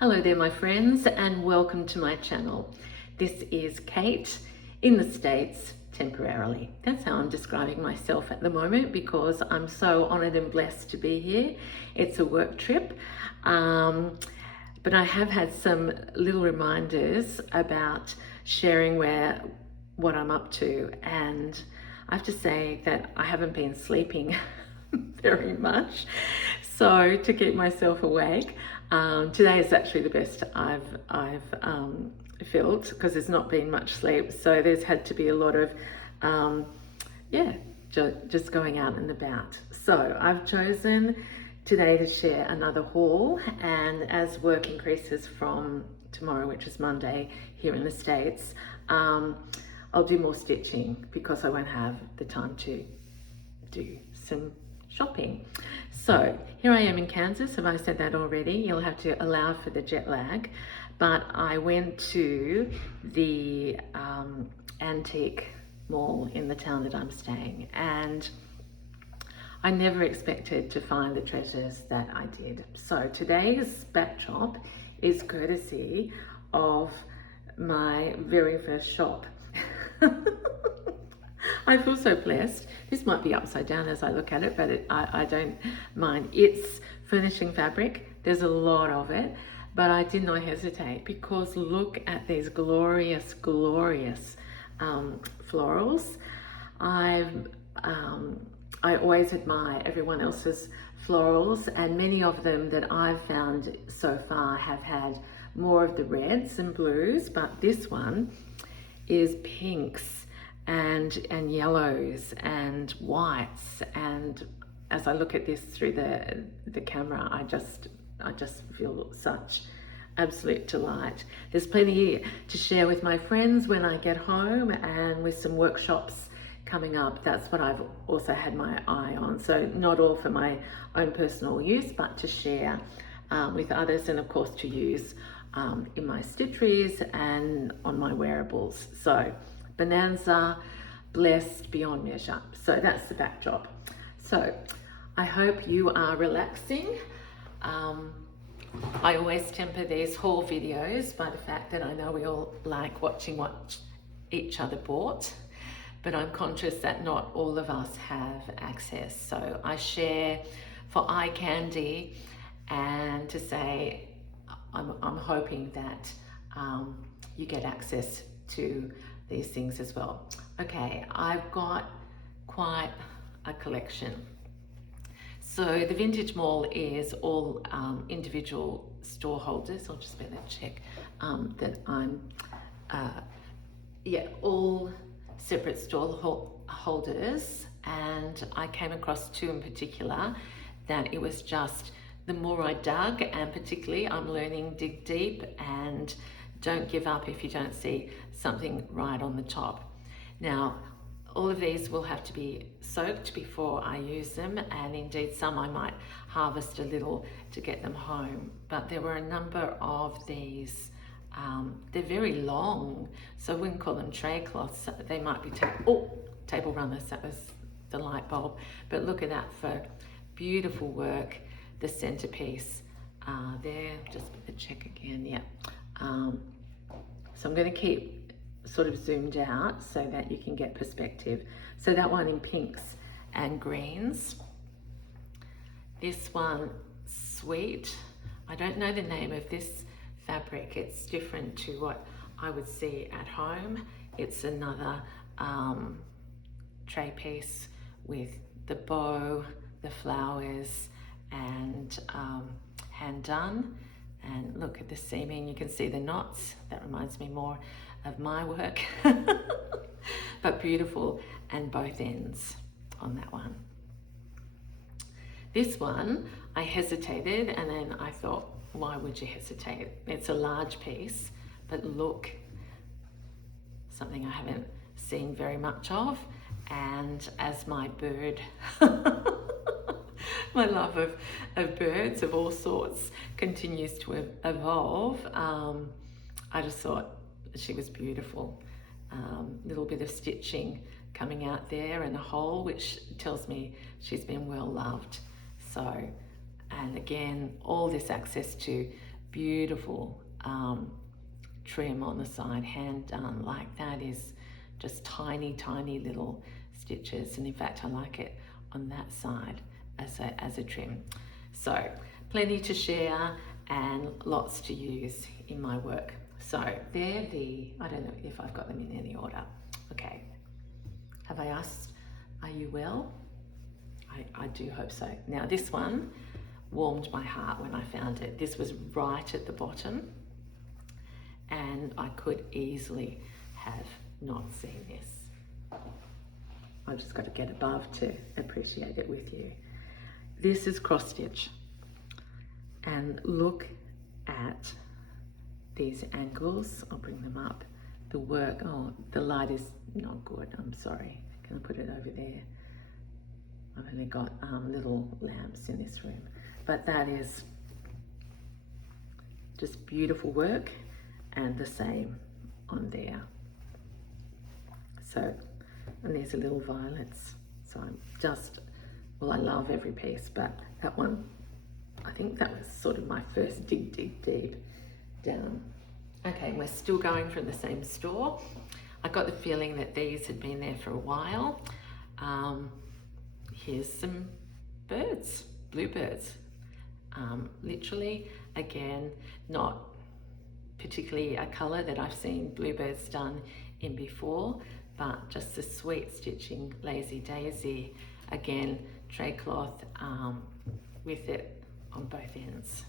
Hello there my friends and welcome to my channel. This is Kate in the States temporarily. That's how I'm describing myself at the moment because I'm so honoured and blessed to be here. It's a work trip, but I have had some little reminders about sharing what I'm up to, and I have to say that I haven't been sleeping very much, so to keep myself awake, today is actually the best I've felt because there's not been much sleep, so there's had to be a lot of just going out and about. So I've chosen today to share another haul, and as work increases from tomorrow, which is Monday here in the States, I'll do more stitching because I won't have the time to do some shopping. So here I am in Kansas. Have I said that already? You'll have to allow for the jet lag, but I went to the antique mall in the town that I'm staying, and I never expected to find the treasures that I did. So today's backdrop is courtesy of my very first shop. I feel so blessed. This might be upside down as I look at it, but I don't mind. It's furnishing fabric. There's a lot of it, but I did not hesitate because look at these glorious, glorious florals. I always admire everyone else's florals, and many of them that I've found so far have had more of the reds and blues, but this one is pinks and yellows and whites, and as I look at this through the camera, I just feel such absolute delight. There's plenty to share with my friends when I get home, and with some workshops coming up, that's what I've also had my eye on. So not all for my own personal use, but to share with others, and of course to use in my stitcheries and on my wearables. So bonanza, blessed beyond measure. So that's the backdrop. So I hope you are relaxing. I always temper these haul videos by the fact that I know we all like watching what each other bought, but I'm conscious that not all of us have access. So I share for eye candy and to say I'm hoping that you get access to these things as well. Okay, I've got quite a collection. So the Vintage Mall is all individual store holders. I'll just better check that I'm, all separate store holders. And I came across two in particular that it was just, the more I dug, and particularly I'm learning dig deep and don't give up if you don't see something right on the top. Now, all of these will have to be soaked before I use them, and indeed some I might harvest a little to get them home. But there were a number of these, they're very long, so I wouldn't call them tray cloths. They might be table runners. That was the light bulb. But look at that for beautiful work. The centerpiece there, just check again, yeah. So I'm going to keep sort of zoomed out so that you can get perspective. So that one in pinks and greens. This one, sweet. I don't know the name of this fabric. It's different to what I would see at home. It's another tray piece with the bow, the flowers, and hand done. And look at the seaming, you can see the knots. That reminds me more of my work. But beautiful, and both ends on that one. This one, I hesitated, and then I thought, why would you hesitate? It's a large piece, but look, something I haven't seen very much of. And as my bird my love of birds of all sorts continues to evolve, I just thought she was beautiful. Little bit of stitching coming out there and a hole, which tells me she's been well loved. So, and again, all this access to beautiful trim on the side, hand done. Like that is just tiny, tiny little stitches. And in fact, I like it on that side as a trim. So plenty to share and lots to use in my work. So they're I don't know if I've got them in any order. Okay. Have I asked, are you well? I do hope so. Now this one warmed my heart when I found it. This was right at the bottom and I could easily have not seen this. I've just got to get above to appreciate it with you. This is cross stitch, and look at these angles. I'll bring them up. The work, oh, the light is not good, I'm sorry. Can I put it over there? I've only got little lamps in this room, but that is just beautiful work, and the same on there. So, and there's a little violets. So I'm just, well, I love every piece, but that one, I think that was sort of my first dig deep down. Okay, we're still going from the same store. I got the feeling that these had been there for a while. Here's some birds, bluebirds. Literally, again, not particularly a colour that I've seen bluebirds done in before, but just the sweet stitching, lazy daisy, again, tray cloth with it on both ends.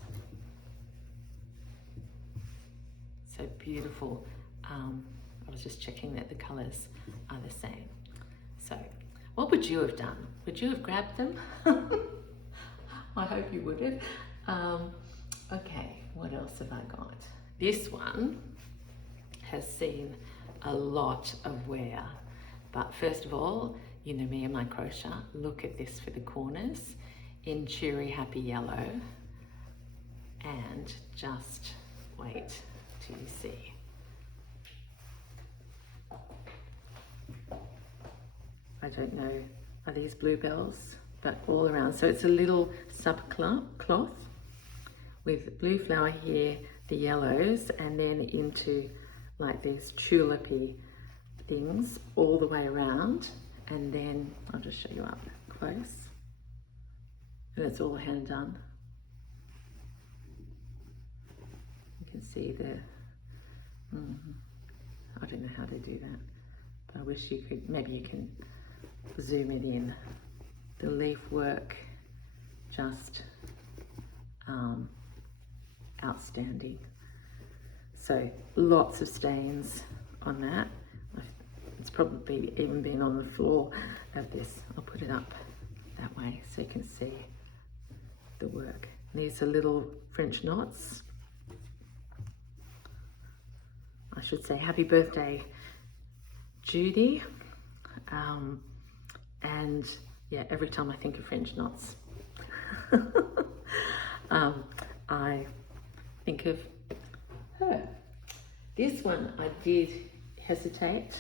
So beautiful. I was just checking that the colours are the same. So what would you have done? Would you have grabbed them? I hope you would have. Okay, what else have I got? This one has seen a lot of wear, but first of all, you know me and my crochet. Look at this for the corners in cheery happy yellow, and just wait till you see. I don't know, are these bluebells? But all around. So it's a little subcloth with blue flower here, the yellows, and then into like these tulipy things all the way around. And then I'll just show you up close. And it's all hand done. You can see I don't know how to do that, but I wish you could, maybe you can zoom it in. The leaf work, just outstanding. So lots of stains on that. It's probably even been on the floor of this. I'll put it up that way so you can see the work. These are little French knots. I should say happy birthday, Judy. And yeah, every time I think of French knots, I think of her. This one I did hesitate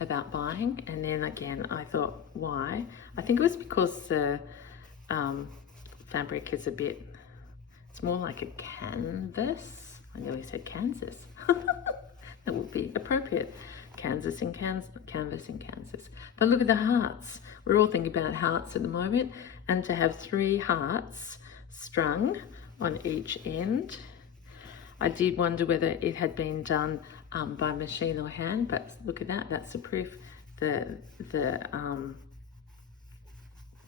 about buying, and then again I thought, why? I think it was because the fabric is a bit, it's more like a canvas. I nearly said Kansas. That would be appropriate. Kansas and canvas and Kansas. But look at the hearts. We're all thinking about hearts at the moment, and to have 3 hearts strung on each end. I did wonder whether it had been done by machine or hand, but look at that. That's the proof. The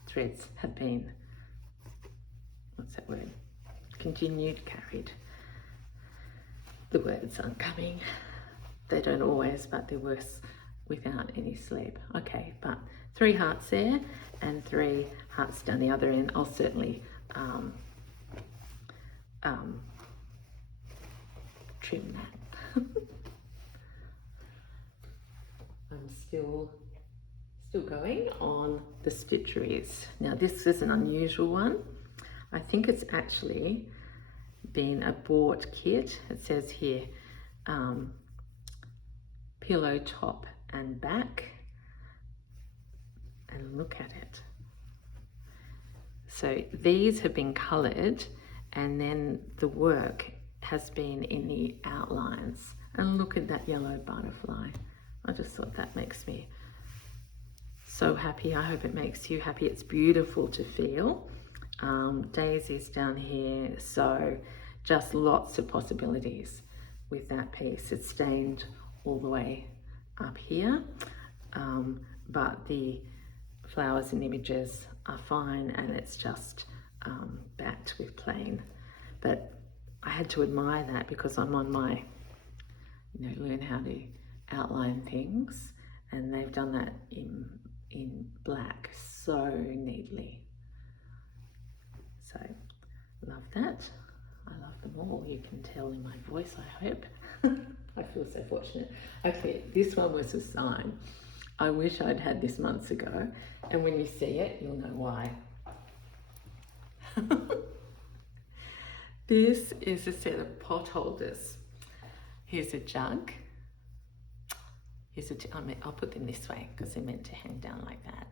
threads have been, what's that word? Continued, carried. The words aren't coming. They don't always, but they're worse without any sleep. Okay, but 3 hearts there and 3 hearts down the other end. I'll certainly trim that. I'm still going on the stitcheries. Now this is an unusual one. I think it's actually been a bought kit. It says here, pillow top and back, and look at it. So these have been coloured, and then the work has been in the outlines. And look at that yellow butterfly. I just thought that makes me so happy. I hope it makes you happy. It's beautiful to feel. Daisies down here, so just lots of possibilities with that piece. It's stained all the way up here, but the flowers and images are fine, and it's just backed with plain. But I had to admire that because I'm on my, learn how to outline things, and they've done that in black so neatly. So, love that. I love them all. You can tell in my voice, I hope. I feel so fortunate. Okay, this one was a sign. I wish I'd had this months ago, and when you see it, you'll know why. This is a set of pot holders. Here's a jug. I'll put them this way because they're meant to hang down like that.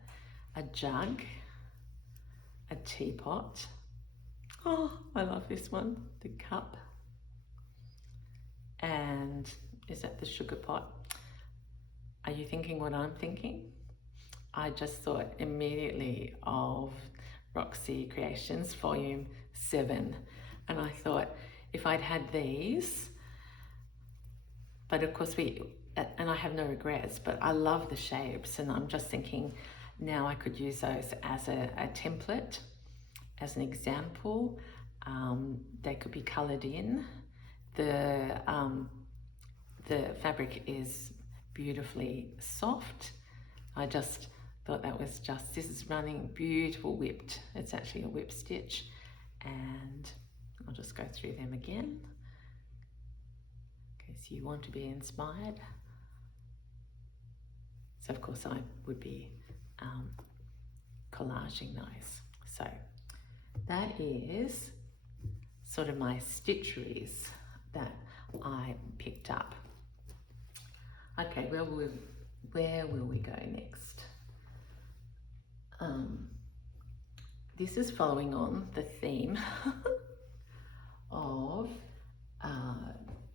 A jug, a teapot. Oh, I love this one. The cup. And is that the sugar pot? Are you thinking what I'm thinking? I just thought immediately of Roxy Creations Volume 7. And I thought if I'd had these, but of course and I have no regrets, but I love the shapes, and I'm just thinking now I could use those as a template, as an example. They could be coloured in. The fabric is beautifully soft. I just thought that was this is running beautiful whipped. It's actually a whip stitch, and I'll just go through them again in case you want to be inspired. So of course I would be collaging those. So that is sort of my stitcheries that I picked up. Okay, where will we go next? This is following on the theme of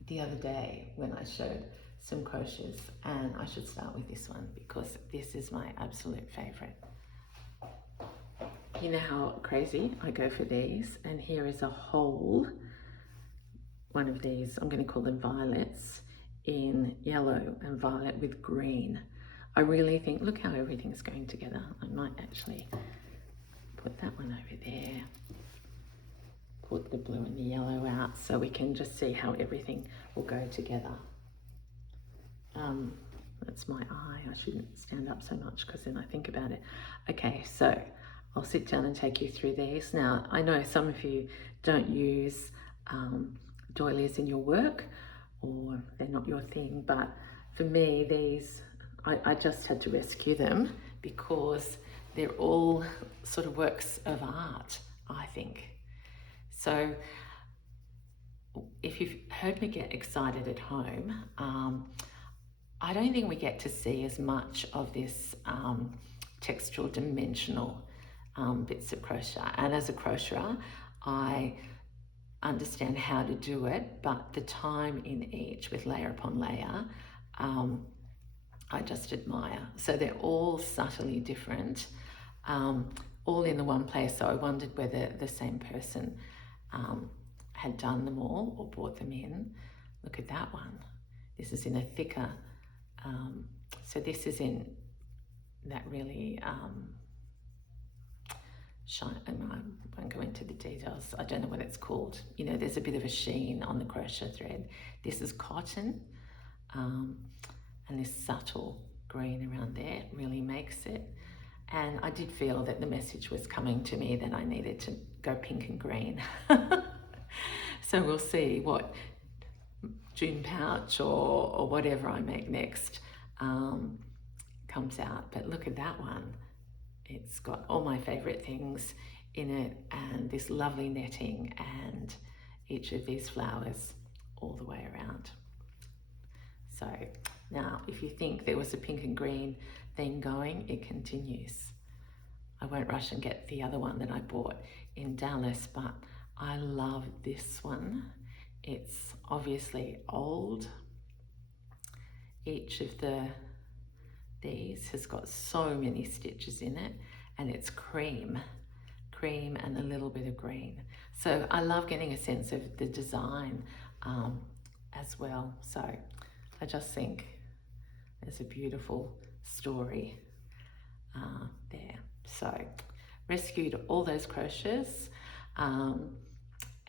the other day when I showed some crochets, and I should start with this one because this is my absolute favorite. You know how crazy I go for these, and here is a whole one of these, I'm going to call them violets, in yellow and violet with green. I really think, look how everything's going together. I might actually put that one over there, put the blue and the yellow out so we can just see how everything will go together. That's my eye. I shouldn't stand up so much because then I think about it. Okay, so I'll sit down and take you through these. Now, I know some of you don't use doilies in your work, or they're not your thing, but for me, these, I just had to rescue them because they're all sort of works of art, I think. So if you've heard me get excited at home, I don't think we get to see as much of this textual dimensional bits of crochet. And as a crocheter, I understand how to do it, but the time in each with layer upon layer, I just admire. So they're all subtly different, all in the one place. So I wondered whether the same person had done them all or brought them in. Look at that one. This is in a thicker, so this is in that really shine. I won't go into the details. I don't know what it's called. You know, there's a bit of a sheen on the crochet thread. This is cotton, and this subtle green around there really makes it. And I did feel that the message was coming to me that I needed to go pink and green. So we'll see what June pouch or whatever I make next comes out. But look at that one. It's got all my favorite things in it, and this lovely netting, and each of these flowers all the way around. So now if you think there was a pink and green theme going, it continues. I won't rush and get the other one that I bought in Dallas, but I love this one It's obviously old. Each of these has got so many stitches in it, and it's cream and a little bit of green. So I love getting a sense of the design as well. So I just think there's a beautiful story there. So rescued all those crochets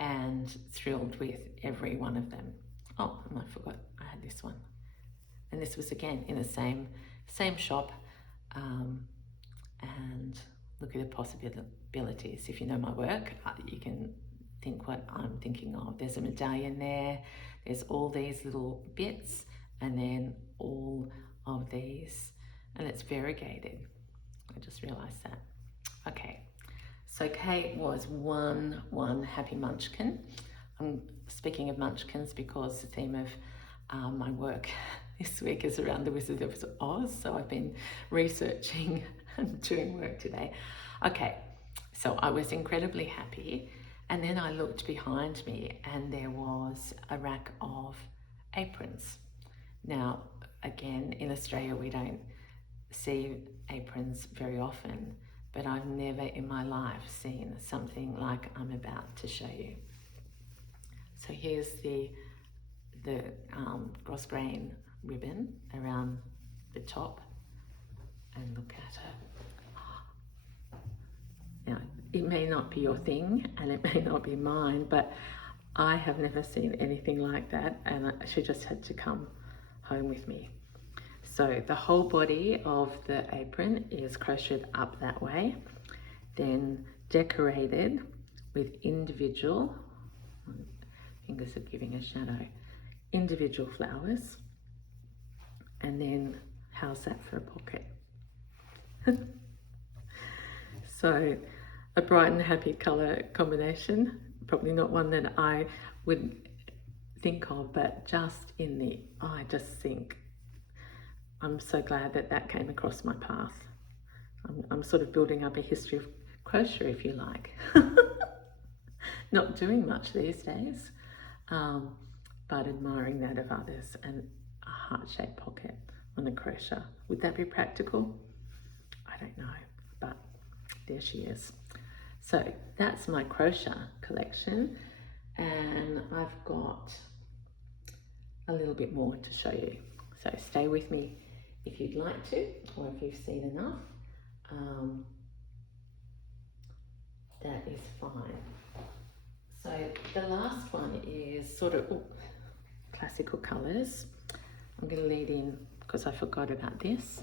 and thrilled with every one of them. Oh, and I forgot I had this one. And this was again in the same shop, and look at the possibilities. If you know my work, you can think what I'm thinking of. There's a medallion there, there's all these little bits, and then all of these, and it's variegated. I just realized that. Okay, so Kate was one happy munchkin. I'm speaking of munchkins because the theme of my work this week is around the Wizard of Oz, so I've been researching and doing work today. Okay, so I was incredibly happy, and then I looked behind me and there was a rack of aprons. Now, again, in Australia we don't see aprons very often, but I've never in my life seen something like I'm about to show you. So here's the cross-grain ribbon around the top, and look at her. Now, it may not be your thing and it may not be mine, but I have never seen anything like that, and she just had to come home with me. So the whole body of the apron is crocheted up that way, then decorated with individual, fingers are giving a shadow, individual flowers, and then how's that for a pocket? So a bright and happy colour combination, probably not one that I would think of, but just in the, I just think, I'm so glad that that came across my path. I'm sort of building up a history of crochet, if you like. Not doing much these days, but admiring that of others, and a heart-shaped pocket on a crochet. Would that be practical? I don't know, but there she is. So that's my crochet collection, and I've got a little bit more to show you. So stay with me if you'd like to, or if you've seen enough. That is fine. So the last one is sort of classical colours. I'm going to lead in because I forgot about this.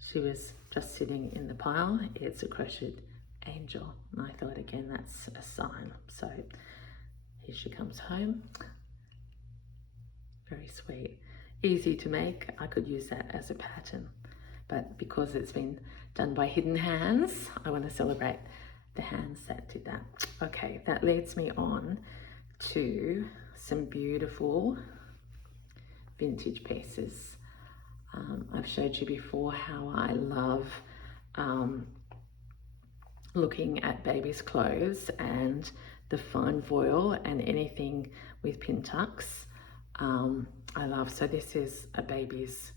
She was just sitting in the pile. It's a crocheted angel, and I thought, again, that's a sign. So here she comes home. Very sweet, easy to make. I could use that as a pattern, but because it's been done by hidden hands, I want to celebrate the hands that did that. Okay, that leads me on to some beautiful vintage pieces. I've showed you before how I love looking at babies' clothes and the fine voile and anything with pin tucks. I love, so this is a baby's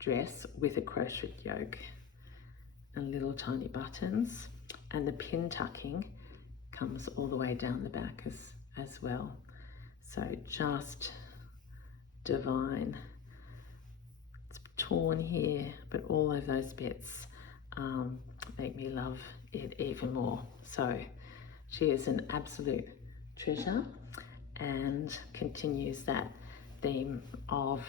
dress with a crochet yoke and little tiny buttons, and the pin tucking comes all the way down the back as well. So just divine. It's torn here, but all of those bits make me love it even more. So she is an absolute treasure and continues that theme of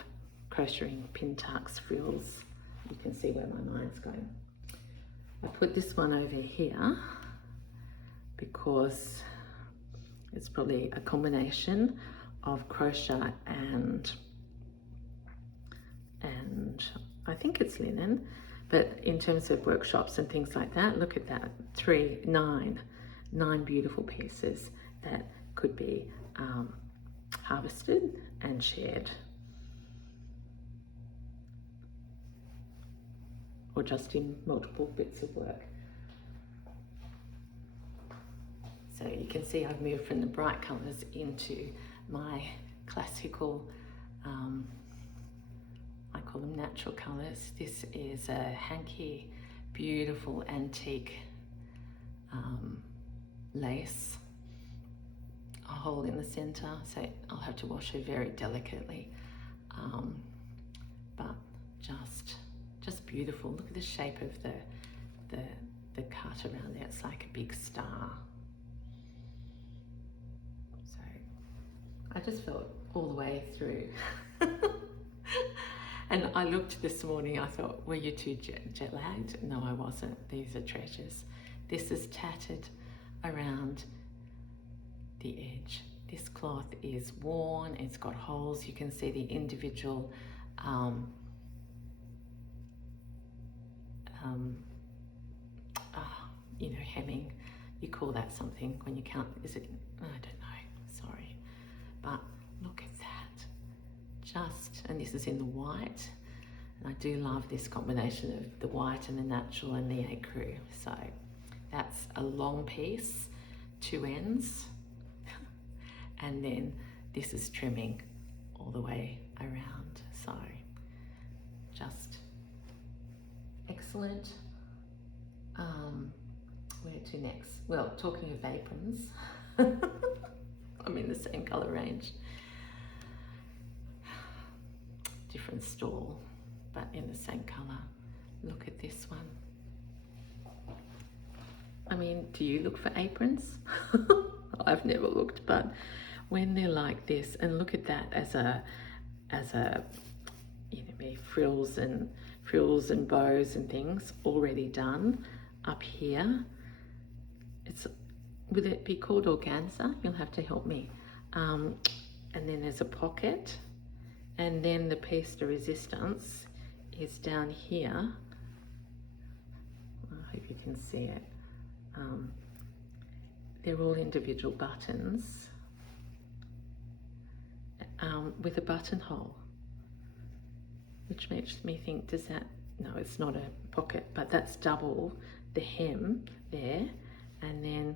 crocheting pin tucks, frills. You can see where my mind's going. I put this one over here because it's probably a combination of crochet and I think it's linen, but in terms of workshops and things like that, look at that, nine beautiful pieces that could be harvested and shared, or just in multiple bits of work. So So you can see I've moved from the bright colours into my classical, I call them natural colours. This is a hanky, beautiful antique lace, a hole in the centre, so I'll have to wash her very delicately, but just beautiful. Look at the shape of the cut around there. It's like a big star. So I just felt all the way through. And I looked this morning, I thought, were you too jet lagged? No, I wasn't. These are treasures. This is tattered around the edge. This cloth is worn, it's got holes. You can see the individual you know, hemming. You call that something when you can't, is it, I don't know, sorry. But look at that. And this is in the white. And I do love this combination of the white and the natural and the ecru. So that's a long piece, 2 ends. And then this is trimming all the way around. So just excellent. Where to next? Well, talking of aprons, I'm in the same colour range. Different stall, but in the same colour. Look at this one. I mean, do you look for aprons? I've never looked, but when they're like this, and look at that as a you know, frills and bows and things already done up here. It's, will it be called organza? You'll have to help me. And then there's a pocket, and then the piece de resistance is down here. I hope you can see it. They're all individual buttons with a buttonhole, which makes me think, does that, no, it's not a pocket, but that's double the hem there. And then,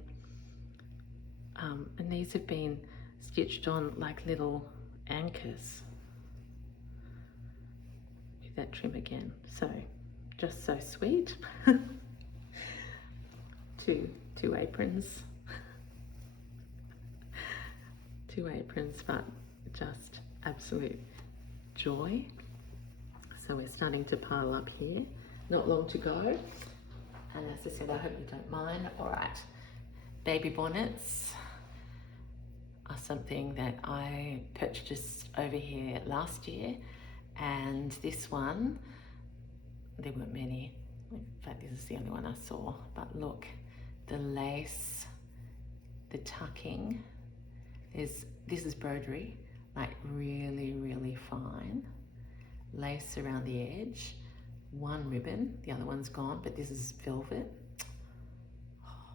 and these have been stitched on like little anchors with that trim again. So just so sweet. Two aprons. 2 aprons, but just absolute joy. So we're starting to pile up here. Not long to go. And as I said, I hope you don't mind. All right, baby bonnets are something that I purchased over here last year. And this one, there weren't many. In fact, this is the only one I saw. But look, the lace, the tucking. This is broderie, like really, really fine. Lace around the edge. 1 ribbon, the other one's gone, but this is velvet. Oh,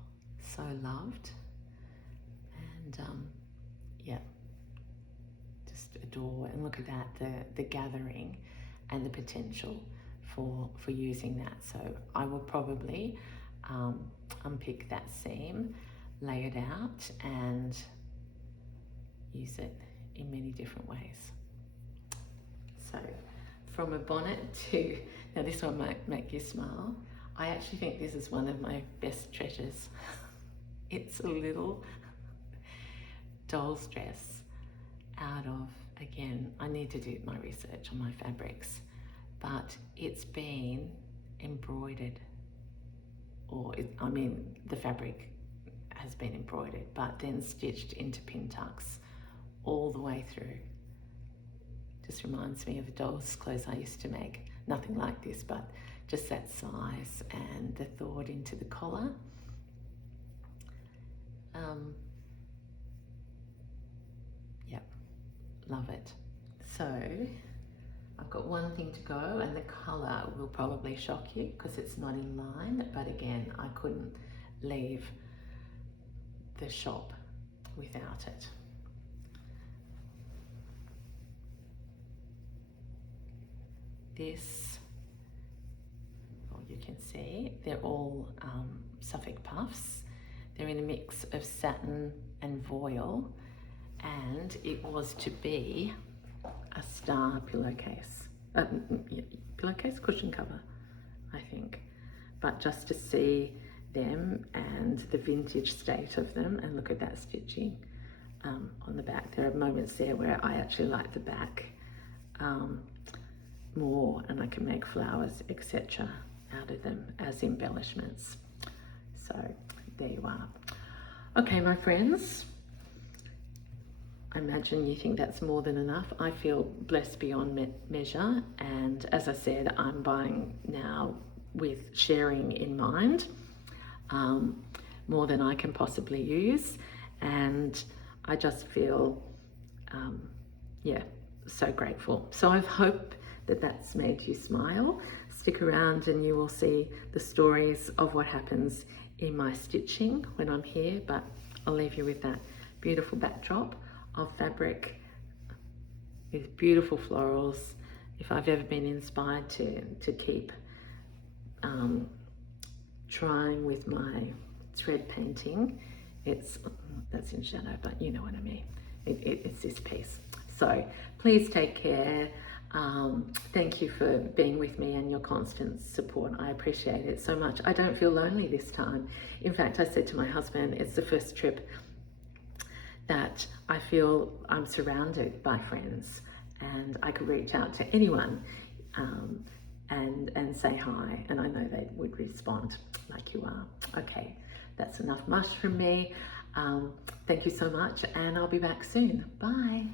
so loved. And yeah, just adore. And look at that, the gathering and the potential for using that. So I will probably unpick that seam, lay it out, and use it in many different ways. So from a bonnet to, now this one might make you smile. I actually think this is one of my best treasures. It's a little doll's dress out of, again, I need to do my research on my fabrics, but it's been embroidered, or I mean, the fabric has been embroidered, but then stitched into pin tucks all the way through. Just reminds me of the doll's clothes I used to make. Nothing like this, but just that size and the thought into the collar. Yep, love it. So I've got one thing to go, and the color will probably shock you because it's not in line, but again, I couldn't leave the shop without it. This, well, you can see they're all Suffolk puffs. They're in a mix of satin and voile, and it was to be a star pillowcase. Yeah, pillowcase, cushion cover, I think. But just to see them and the vintage state of them, and look at that stitching on the back. There are moments there where I actually like the back more, and I can make flowers, etc. out of them as embellishments. So there you are. Okay, my friends, I imagine you think that's more than enough. I feel blessed beyond measure, and as I said, I'm buying now with sharing in mind, more than I can possibly use, and I just feel yeah, so grateful. So I hope that that's made you smile. Stick around and you will see the stories of what happens in my stitching when I'm here, but I'll leave you with that beautiful backdrop of fabric with beautiful florals. If I've ever been inspired to keep trying with my thread painting, that's in shadow, but you know what I mean. It's this piece. So please take care. Thank you for being with me and your constant support. I appreciate it so much. I don't feel lonely this time. In fact, I said to my husband, it's the first trip that I feel I'm surrounded by friends, and I could reach out to anyone and say hi, and I know they would respond like you are. Okay, that's enough mush from me. Thank you so much, and I'll be back soon. Bye.